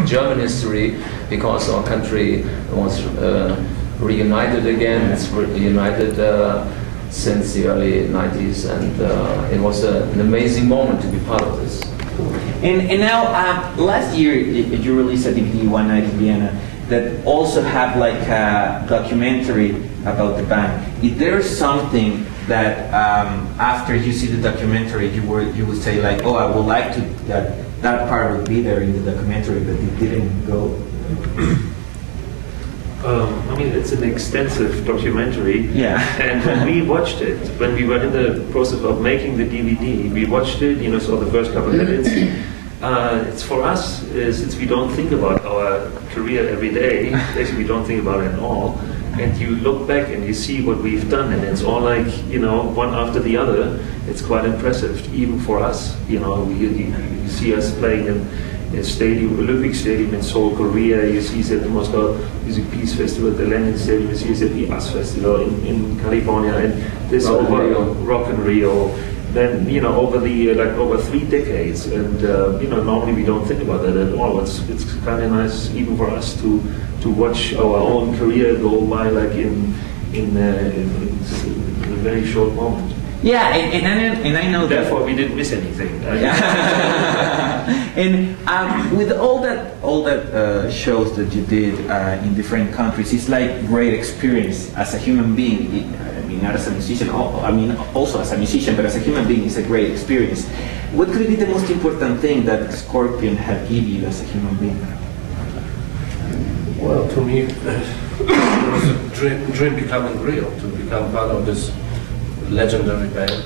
of German history, because our country was reunited again. It's reunited since the early 90s, and it was an amazing moment to be part of this. And now, last year you released a DVD, One Night in Vienna, that also had like a documentary about the band. Is there something that after you see the documentary you would say like, oh, I would like to that part would be there in the documentary, but it didn't go? I mean, it's an extensive documentary. Yeah. And when we watched it, when we were in the process of making the DVD, we watched it, you know, saw the first couple of minutes. It's for us, since we don't think about our career every day, actually we don't think about it at all, and you look back and you see what we've done, and it's all like, you know, one after the other. It's quite impressive, even for us. You know, you see us playing in stadium, Olympic Stadium in Seoul, Korea. You see us at the Moscow Music Peace Festival, the Lenin Stadium. You see us at the US Festival in California, and this Rock in Rio. Then, you know, over the like over 3 decades, and you know, normally we don't think about that at all. It's kind of nice even for us to watch our own career go by like in a very short moment. Yeah, and I know that. Therefore, we didn't miss anything. And with all that shows that you did in different countries, it's like great experience as a human being. I mean, not as a musician. I mean, also as a musician, but as a human being, it's a great experience. What could be the most important thing that Scorpion had given you as a human being? Well, to me, it was a dream becoming real, to become part of this legendary band.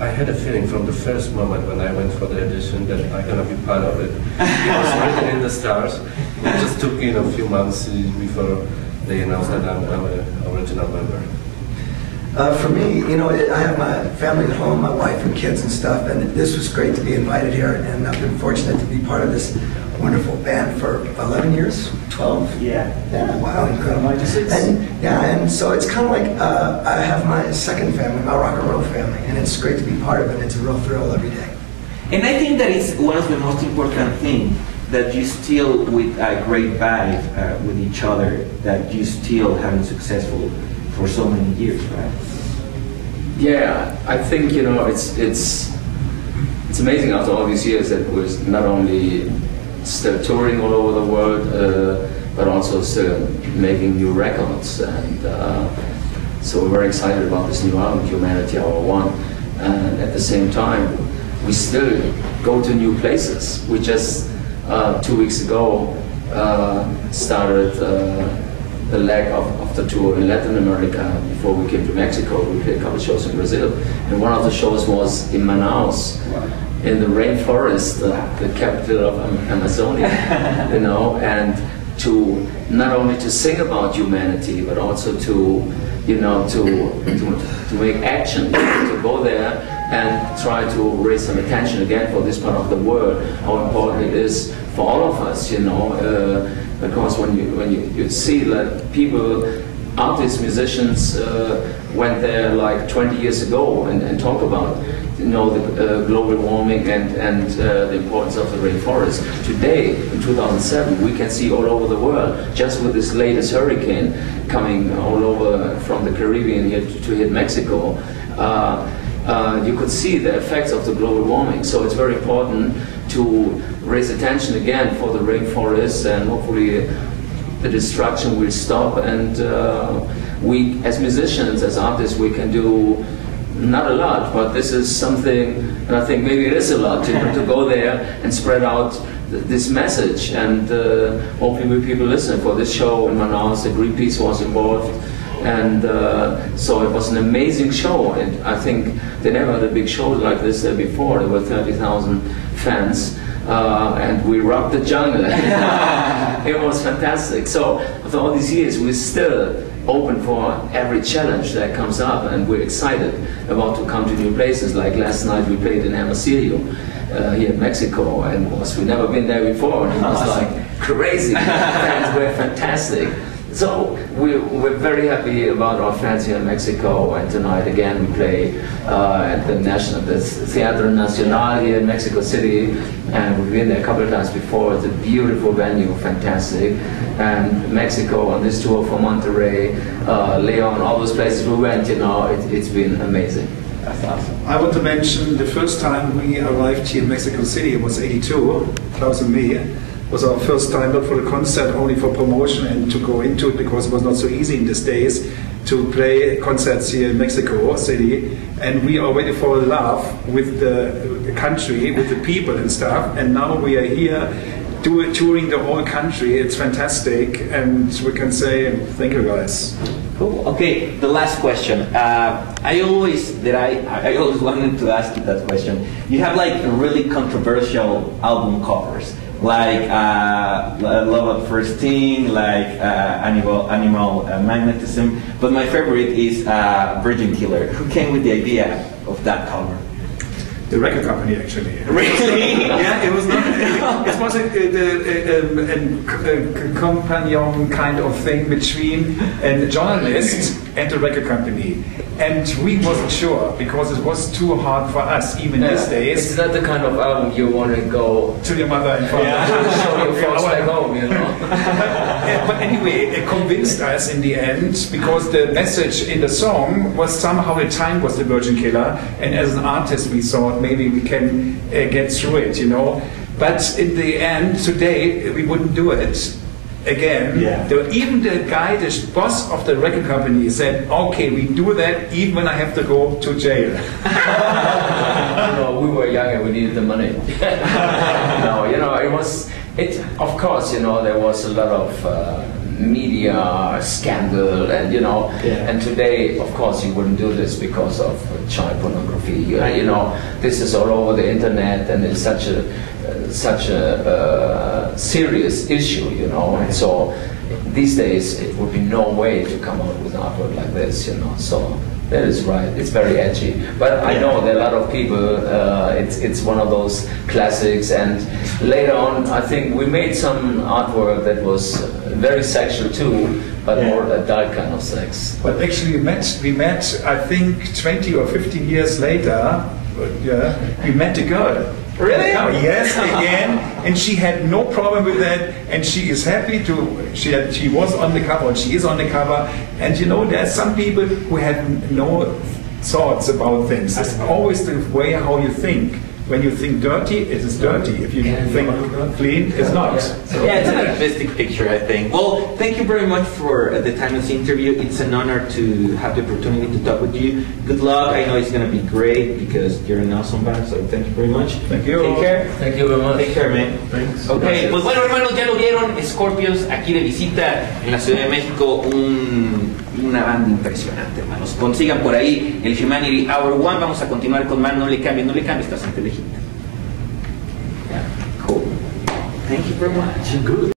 I had a feeling from the first moment when I went for the audition that I'm going to be part of it. It was written in the stars. It just took, you know, a few months before they announced that I'm an original member. For me, you know, I have my family at home, my wife and kids and stuff, and this was great to be invited here, and I've been fortunate to be part of this wonderful band for 11 years, 12? Yeah. Yeah, wow, incredible. And, yeah, and so it's kind of like I have my second family, my rock and roll family, and it's great to be part of it. It's a real thrill every day. And I think that is one of the most important things, that you still, with a great vibe with each other, that you still have been successful for so many years, right? Yeah, I think, you know, it's amazing after all these years that we're not only still touring all over the world, but also still making new records, and so we're very excited about this new album, Humanity Hour One. And at the same time, we still go to new places. We just 2 weeks ago started the leg of the tour in Latin America. Before we came to Mexico, we played a couple of shows in Brazil, and one of the shows was in Manaus, in the rainforest, the capital of Amazonia, you know, and to not only to sing about humanity, but also to, you know, to make action, to go there and try to raise some attention again for this part of the world, how important it is for all of us, you know, because when you see that people, artists, musicians went there like 20 years ago and talk about, you know, the global warming and the importance of the rainforest. Today, in 2007, we can see all over the world, just with this latest hurricane coming all over from the Caribbean here to hit Mexico, you could see the effects of the global warming. So it's very important to raise attention again for the rainforest, and hopefully the destruction will stop, and we, as musicians, as artists, we can do not a lot, but this is something, and I think maybe it is a lot, to go there and spread out this message, and hopefully people listen. For this show in Manaus, the Greenpeace was involved, and so it was an amazing show, and I think they never had a big show like this there before. There were 30,000 fans, and we rocked the jungle. It was fantastic. So after all these years, we're still open for every challenge that comes up, and we're excited about to come to new places. Like last night we played in Hermosillo here in Mexico, and we've never been there before, and it was like crazy. Fans were fantastic. So we're very happy about our fans here in Mexico, and tonight again we play at the Teatro Nacional here in Mexico City, and we've been there a couple of times before. It's a beautiful venue, fantastic. And Mexico on this tour from Monterrey, Leon, all those places we went, you know, it's been amazing. That's awesome. I want to mention the first time we arrived here in Mexico City, it was '82, Klaus and me. It was our first time, not for the concert, only for promotion and to go into it, because it was not so easy in these days to play concerts here in Mexico City. And we already fall in love with the country, with the people and stuff. And now we are here touring the whole country. It's fantastic, and we can say thank you, guys. Cool. Okay, the last question. I always wanted to ask you that question. You have like really controversial album covers, like Love at First Sting, like Animal Magnetism. But my favorite is Virgin Killer. Who came with the idea of that cover? The record company, actually. Really? Yeah, it was not. It was a companion kind of thing between a journalist and the record company, and we wasn't sure because it was too hard for us even these days. It's not the kind of album you want to go to your mother and father. Show your folks back home, you know. But anyway, it convinced us in the end, because the message in the song was somehow the time was the Virgin Killer, and as an artist we thought maybe we can get through it, you know. But in the end, today, we wouldn't do it again. Yeah. Even the guy, the boss of the record company said, okay, we do that even when I have to go to jail. No, we were young and we needed the money. No, you know, of course, you know, there was a lot of media scandal, and you know, and today, of course, you wouldn't do this because of child pornography. You know, this is all over the internet, and it's such a serious issue, you know, and so these days it would be no way to come out with artwork like this, you know. So that is right. It's very edgy, but I know there are a lot of people. It's one of those classics, and later on, I think we made some artwork that was very sexual too, but more adult kind of sex. But actually, we met. I think 20 or 15 years later. We met a girl. Really? Yes, again, and she had no problem with that, and she is happy to. She was on the cover, and she is on the cover, and you know, there's some people who have no thoughts about things. It's always the way how you think. When you think dirty, it is dirty. If you think clean, it's not. Yeah, it's an artistic picture, I think. Well, thank you very much for the time of this interview. It's an honor to have the opportunity to talk with you. Good luck. I know it's going to be great because you're an awesome band, so thank you very much. Thank you. Take care. Thank you very much. Take care, man. Thanks. Ok, pues bueno, hermanos, ya lo vieron. Scorpions aquí de visita en la Ciudad de México. Una banda impresionante, hermanos. Consigan por ahí el Humanity Hour 1. Vamos a continuar con más. No le cambien, estás ante lejita. Yeah, cool. Thank you very much. Good.